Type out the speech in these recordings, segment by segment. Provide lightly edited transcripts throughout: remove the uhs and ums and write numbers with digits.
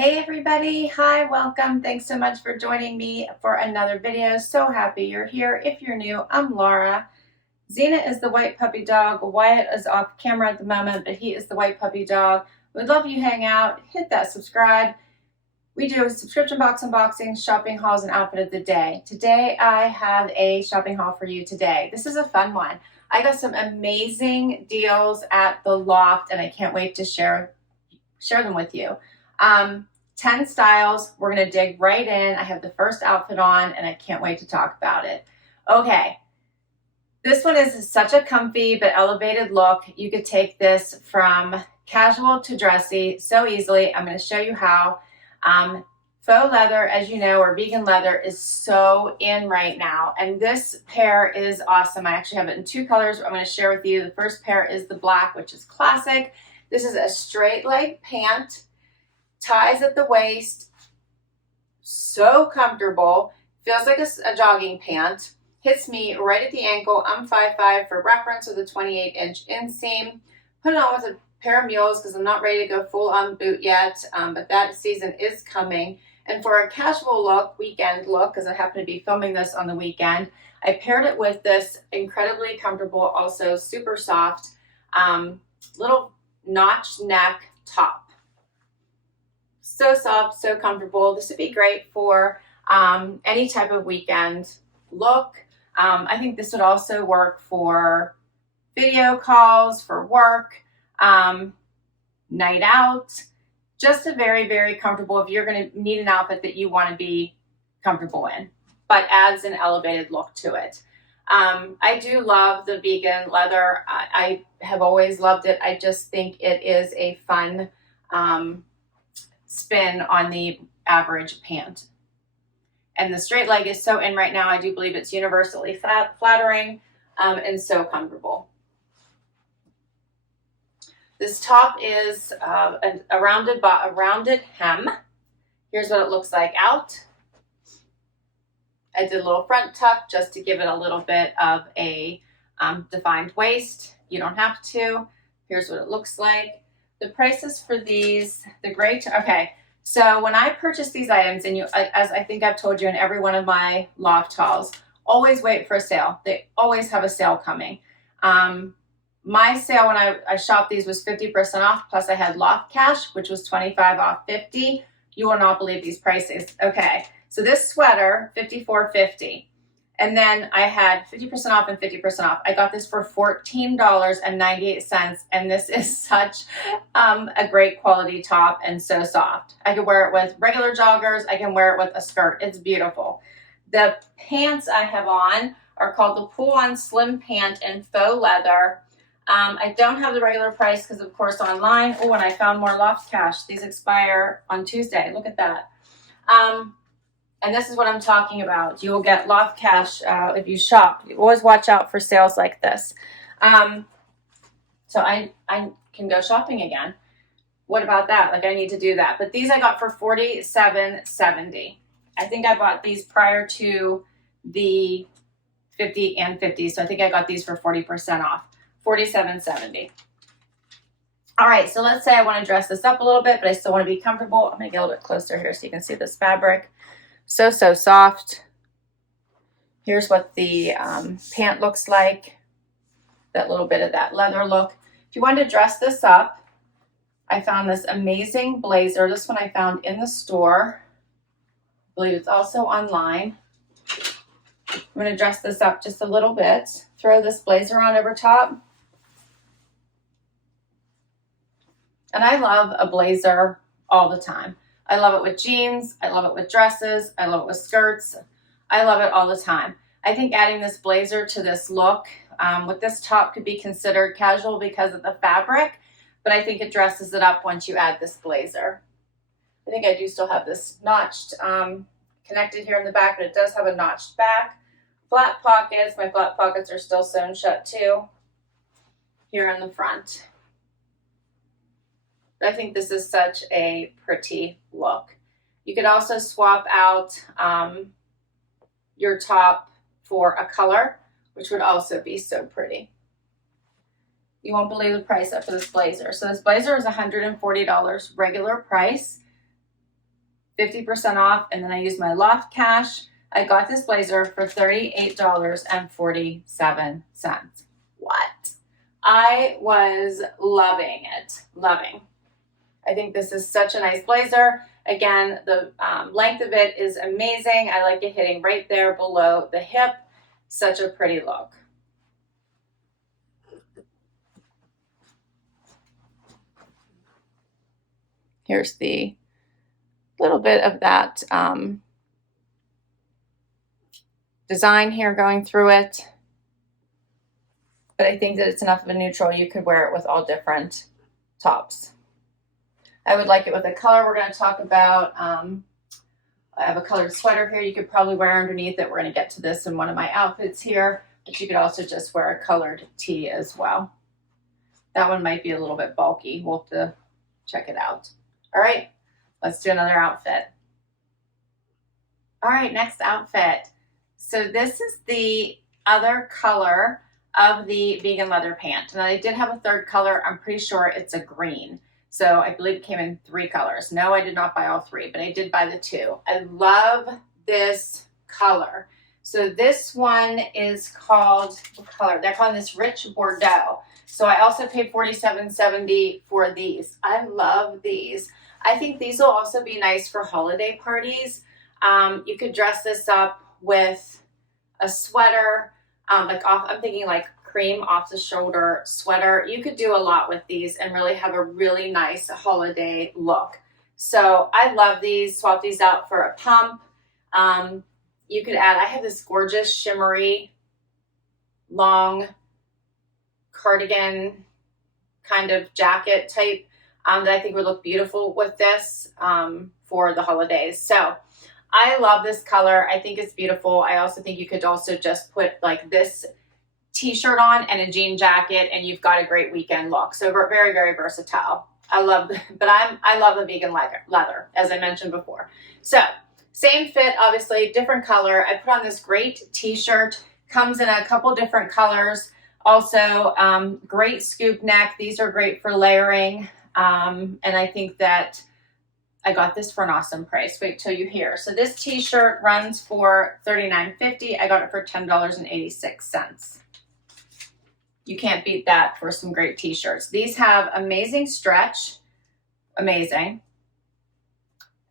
Hey everybody, hi, welcome. Thanks so much for joining me for another video. So happy you're here. If you're new, I'm Laura. Xena is the white puppy dog. Wyatt is off camera at the moment, but he is the white puppy dog. We'd love you hang out, hit that subscribe. We do a subscription box unboxing, shopping hauls, and outfit of the day. Today I have a shopping haul for you today. This is a fun one. I got some amazing deals at the Loft and I can't wait to share them with you. 10 styles. We're going to dig right in. I have the first outfit on and I can't wait to talk about it. Okay. This one is such a comfy but elevated look. You could take this from casual to dressy so easily. I'm going to show you how. Faux leather, as you know, or vegan leather is so in right now. And this pair is awesome. I actually have it in two colors. I'm going to share with you. The first pair is the black, which is classic. This is a straight leg pant, ties at the waist, so comfortable, feels like a jogging pant, hits me right at the ankle. I'm 5'5" for reference with a 28-inch inseam. Put it on with a pair of mules because I'm not ready to go full on boot yet, but that season is coming. And for a casual look, weekend look, because I happen to be filming this on the weekend, I paired it with this incredibly comfortable, also super soft, little notched neck top. So soft, so comfortable. This would be great for any type of weekend look. I think this would also work for video calls, for work, night out. Just a very, very comfortable if you're going to need an outfit that you want to be comfortable in, but adds an elevated look to it. I do love the vegan leather. I have always loved it. I just think it is a fun spin on the average pant. And the straight leg is so in right now. I do believe it's universally flattering and so comfortable. This top is a rounded hem. Here's what it looks like out. I did a little front tuck just to give it a little bit of a defined waist. You don't have to. Here's what it looks like. The prices for these, okay. So when I purchased these items, and as I think I've told you in every one of my Loft hauls, always wait for a sale. They always have a sale coming. My sale when I shopped these was 50% off, plus I had Loft Cash, which was 25 off 50. You will not believe these prices. Okay, so this sweater, $54.50. And then I had 50% off and 50% off. I got this for $14.98, and this is such a great quality top and so soft. I could wear it with regular joggers. I can wear it with a skirt. It's beautiful. The pants I have on are called the pull-on slim pant in faux leather. I don't have the regular price because, of course, online. Oh, and I found more Loft Cash. These expire on Tuesday. Look at that. And this is what I'm talking about. You will get Loft Cash if you shop. You always watch out for sales like this. So I can go shopping again. What about that? Like, I need to do that. But these I got for $47.70. I think I bought these prior to the 50 and 50. So I think I got these for 40% off. $47.70. All right, so let's say I want to dress this up a little bit, but I still want to be comfortable. I'm going to get a little bit closer here so you can see this fabric. So soft. Here's what the pant looks like. That little bit of that leather look. If you want to dress this up, I found this amazing blazer. This one I found in the store. I believe it's also online. I'm going to dress this up just a little bit. Throw this blazer on over top. And I love a blazer all the time. I love it with jeans. I love it with dresses. I love it with skirts. I love it all the time. I think adding this blazer to this look with this top could be considered casual because of the fabric, but I think it dresses it up once you add this blazer. I think I do still have this notched connected here in the back, but it does have a notched back. Flat pockets. My flat pockets are still sewn shut too here in the front. I think this is such a pretty look. You could also swap out your top for a color, which would also be so pretty. You won't believe the price up for this blazer. So this blazer is $140 regular price. 50% off, and then I used my Loft cash. I got this blazer for $38.47. What? I was loving it, loving. I think this is such a nice blazer. Again, the length of it is amazing. I like it hitting right there below the hip. Such a pretty look. Here's the little bit of that design here going through it. But I think that it's enough of a neutral. You could wear it with all different tops. I would like it with a color we're going to talk about. I have a colored sweater here you could probably wear underneath it. We're going to get to this in one of my outfits here, but you could also just wear a colored tee as well. That one might be a little bit bulky. We'll have to check it out. All right, let's do another outfit. All right, next outfit. So this is the other color of the vegan leather pant. Now, they did have a third color. I'm pretty sure it's a green. So I believe it came in 3 colors. No, I did not buy all 3, but I did buy the 2. I love this color. So this one is called, what color? They're calling this Rich Bordeaux. So I also paid $47.70 for these. I love these. I think these will also be nice for holiday parties. You could dress this up with a sweater, I'm thinking like cream off the shoulder sweater. You could do a lot with these and really have a really nice holiday look. So I love these. Swap these out for a pump. You could add, I have this gorgeous shimmery long cardigan kind of jacket type that I think would look beautiful with this for the holidays. So I love this color. I think it's beautiful. I also think you could also just put like this t-shirt on and a jean jacket and you've got a great weekend look. So very, very versatile. I love the vegan leather, as I mentioned before. So same fit, obviously, different color. I put on this great t-shirt, comes in a couple different colors. Also, great scoop neck. These are great for layering. And I think that I got this for an awesome price. Wait till you hear. So this t-shirt runs for $39.50. I got it for $10.86. You can't beat that for some great t-shirts. These have amazing stretch, amazing.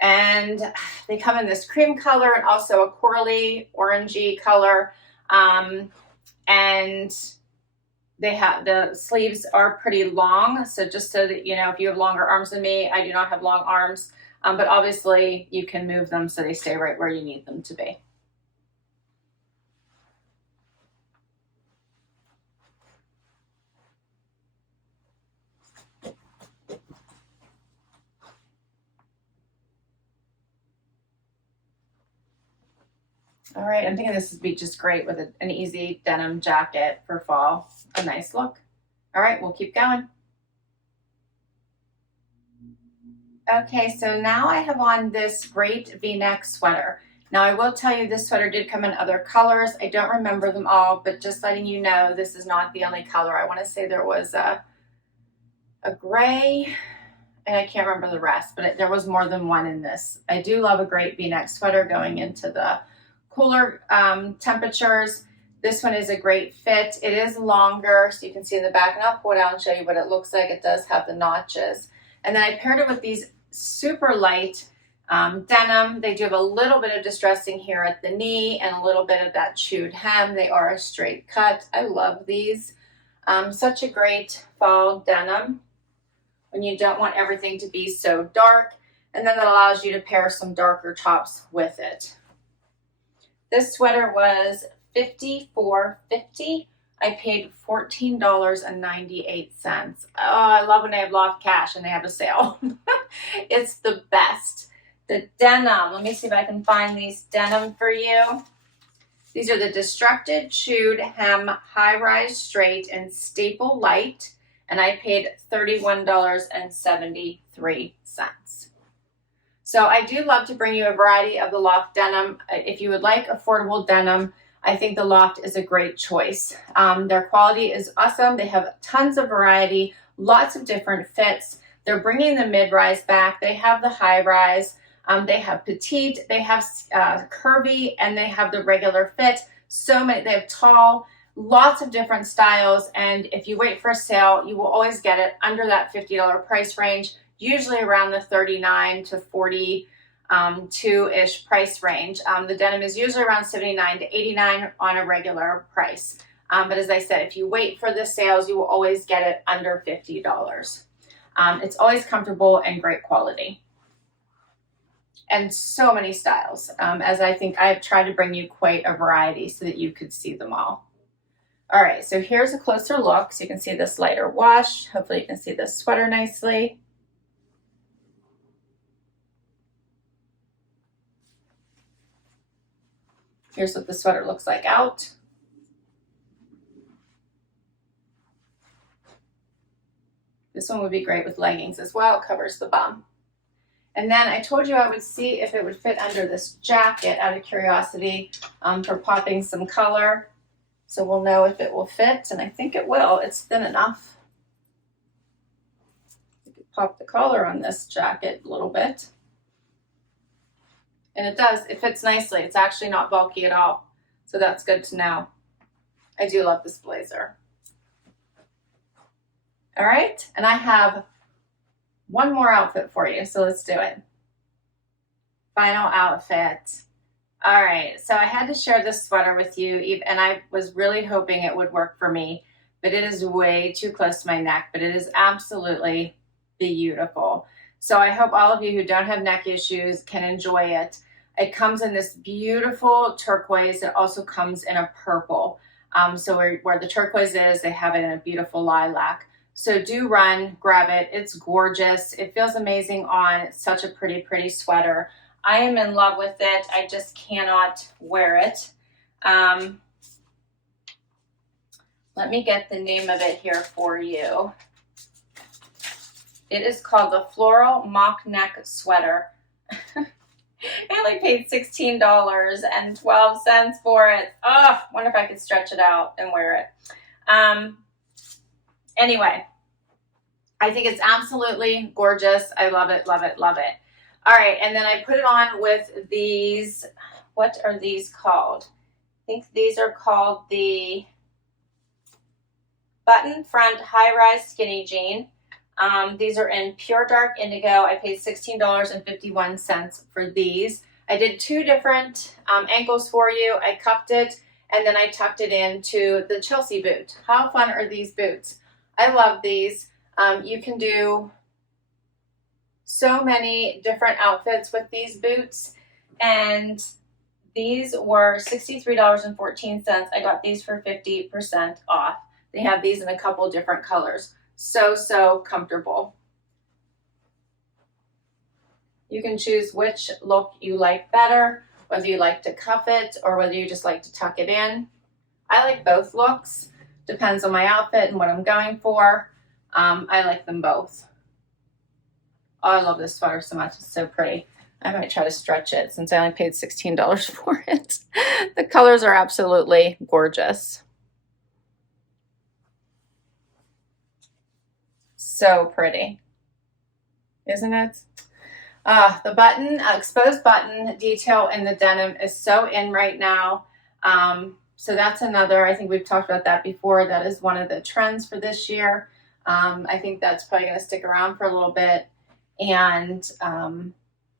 And they come in this cream color and also a corally, orangey color. And they have, the sleeves are pretty long. So just so that, you know, if you have longer arms than me, I do not have long arms. But obviously you can move them so they stay right where you need them to be. All right, I'm thinking this would be just great with an easy denim jacket for fall. A nice look. All right, we'll keep going. Okay, so now I have on this great V-neck sweater. Now I will tell you this sweater did come in other colors. I don't remember them all, but just letting you know, this is not the only color. I want to say there was a gray, and I can't remember the rest, but there was more than one in this. I do love a great V-neck sweater going into the cooler temperatures. This one is a great fit. It is longer, so you can see in the back, and I'll pull it out and show you what it looks like. It does have the notches. And then I paired it with these super light denim. They do have a little bit of distressing here at the knee and a little bit of that chewed hem. They are a straight cut. I love these. Such a great fall denim when you don't want everything to be so dark. And then that allows you to pair some darker tops with it. This sweater was $54.50. I paid $14.98. Oh, I love when they have Loft cash and they have a sale. It's the best. The denim, let me see if I can find these denim for you. These are the Destructed Chewed Hem High-Rise Straight and Staple Light, and I paid $31.73. So I do love to bring you a variety of the Loft denim. If you would like affordable denim, I think the Loft is a great choice. Their quality is awesome. They have tons of variety, lots of different fits. They're bringing the mid-rise back. They have the high-rise. They have petite, they have curvy, and they have the regular fit. So many, they have tall, lots of different styles. And if you wait for a sale, you will always get it under that $50 price range, usually around the $39 to $42-ish price range. The denim is usually around $79 to $89 on a regular price. But as I said, if you wait for the sales, you will always get it under $50. It's always comfortable and great quality. And so many styles, as I think I've tried to bring you quite a variety so that you could see them all. All right, so here's a closer look. So you can see this lighter wash. Hopefully you can see this sweater nicely. Here's what the sweater looks like out. This one would be great with leggings as well. It covers the bum. And then I told you I would see if it would fit under this jacket out of curiosity for popping some color. So we'll know if it will fit, and I think it will. It's thin enough. You could pop the collar on this jacket a little bit. And it does, it fits nicely. It's actually not bulky at all. So that's good to know. I do love this blazer. All right, and I have one more outfit for you, so let's do it. Final outfit. All right, so I had to share this sweater with you, and I was really hoping it would work for me, but it is way too close to my neck, but it is absolutely beautiful. So I hope all of you who don't have neck issues can enjoy it. It comes in this beautiful turquoise. It also comes in a purple. So where the turquoise is, they have it in a beautiful lilac. So do run, grab it. It's gorgeous. It feels amazing on. It's such a pretty, pretty sweater. I am in love with it. I just cannot wear it. Let me get the name of it here for you. It is called the Floral Mock Neck Sweater. I only paid $16.12 for it. Oh, wonder if I could stretch it out and wear it. Anyway, I think it's absolutely gorgeous. I love it, love it, love it. All right, and then I put it on with these. What are these called? I think these are called the button front high-rise skinny jean. These are in pure dark indigo. I paid $16.51 for these. I did two different ankles for you. I cupped it, and then I tucked it into the Chelsea boot. How fun are these boots? I love these. You can do so many different outfits with these boots, and these were $63.14. I got these for 50% off. They have these in a couple different colors. So comfortable. You can choose which look you like better, whether you like to cuff it or whether you just like to tuck it in. I like both looks. Depends on my outfit and what I'm going for. I like them both. Oh, I love this sweater so much. It's so pretty. I might try to stretch it since I only paid $16 for it. The colors are absolutely gorgeous. So pretty, isn't it? The button, exposed button detail in the denim is so in right now. So that's another, I think we've talked about that before. That is one of the trends for this year. I think that's probably going to stick around for a little bit. And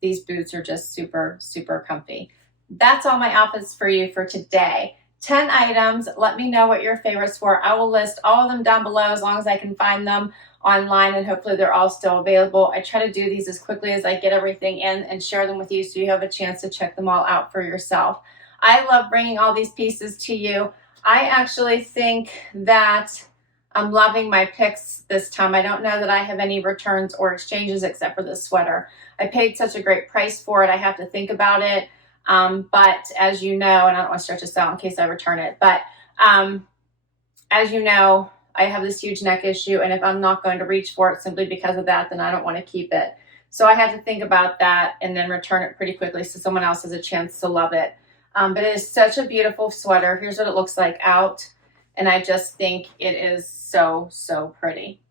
these boots are just super comfy. That's all my outfits for you for today. 10 items. Let me know what your favorites were. I will list all of them down below as long as I can find them online, and hopefully they're all still available. I try to do these as quickly as I get everything in and share them with you so you have a chance to check them all out for yourself. I love bringing all these pieces to you. I actually think that I'm loving my picks this time. I don't know that I have any returns or exchanges except for this sweater. I paid such a great price for it. I have to think about it. But as you know, and I don't want to stretch this out in case I return it, but as you know, I have this huge neck issue, and if I'm not going to reach for it simply because of that, then I don't want to keep it. So I had to think about that and then return it pretty quickly so someone else has a chance to love it. But it is such a beautiful sweater. Here's what it looks like out, and I just think it is so pretty.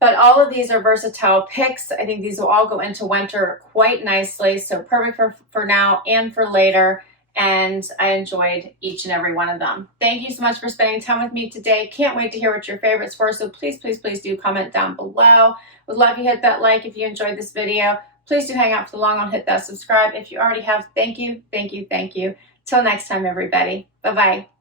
But all of these are versatile picks. I think these will all go into winter quite nicely. So perfect for now and for later. And I enjoyed each and every one of them. Thank you so much for spending time with me today. Can't wait to hear what your favorites were. So please, please, please do comment down below. Would love you hit that like if you enjoyed this video. Please do hang out for the long haul. Hit that subscribe if you already have. Thank you, thank you, thank you. Till next time, everybody. Bye-bye.